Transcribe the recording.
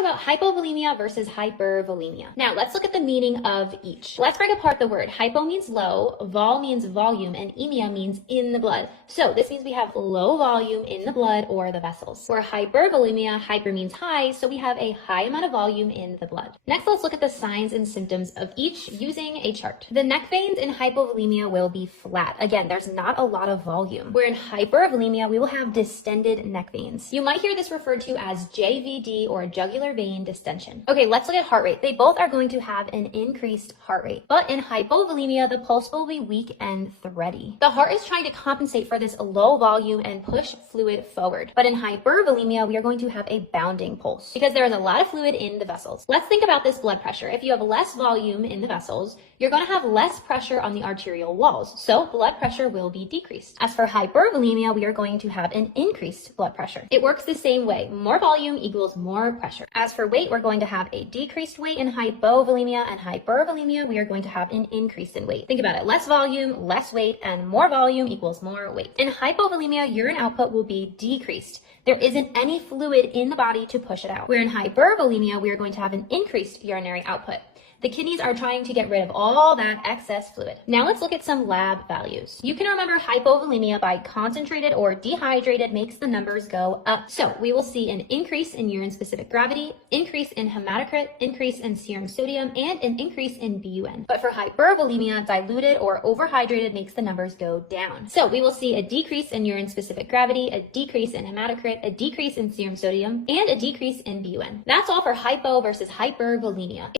talk about hypovolemia versus hypervolemia. Now, let's look at the meaning of each. Let's break apart the word. Hypo means low, vol means volume, and emia means in the blood. So this means we have low volume in the blood or the vessels. For hypervolemia, hyper means high, so we have a high amount of volume in the blood. Next, let's look at the signs and symptoms of each using a chart. The neck veins in hypovolemia will be flat. Again, there's not a lot of volume. Where in hypervolemia, we will have distended neck veins. You might hear this referred to as JVD or jugular vein distension. Okay, let's look at heart rate. They both are going to have an increased heart rate. But in hypovolemia, the pulse will be weak and thready. The heart is trying to compensate for this low volume and push fluid forward. But in hypervolemia, we are going to have a bounding pulse because there is a lot of fluid in the vessels. Let's think about this blood pressure. If you have less volume in the vessels, you're going to have less pressure on the arterial walls. So blood pressure will be decreased. As for hypervolemia, we are going to have an increased blood pressure. It works the same way. More volume equals more pressure. As for weight, we're going to have a decreased weight in hypovolemia, and hypervolemia, we are going to have an increase in weight. Think about it. Less volume, less weight, and more volume equals more weight. In hypovolemia, urine output will be decreased. There isn't any fluid in the body to push it out. Where in hypervolemia, we are going to have an increased urinary output. The kidneys are trying to get rid of all that excess fluid. Now let's look at some lab values. You can remember hypovolemia by concentrated or dehydrated makes the numbers go up. So we will see an increase in urine specific gravity, increase in hematocrit, increase in serum sodium, and an increase in BUN. But for hypervolemia, diluted or overhydrated makes the numbers go down. So we will see a decrease in urine specific gravity, a decrease in hematocrit, a decrease in serum sodium, and a decrease in BUN. That's all for hypo versus hypervolemia.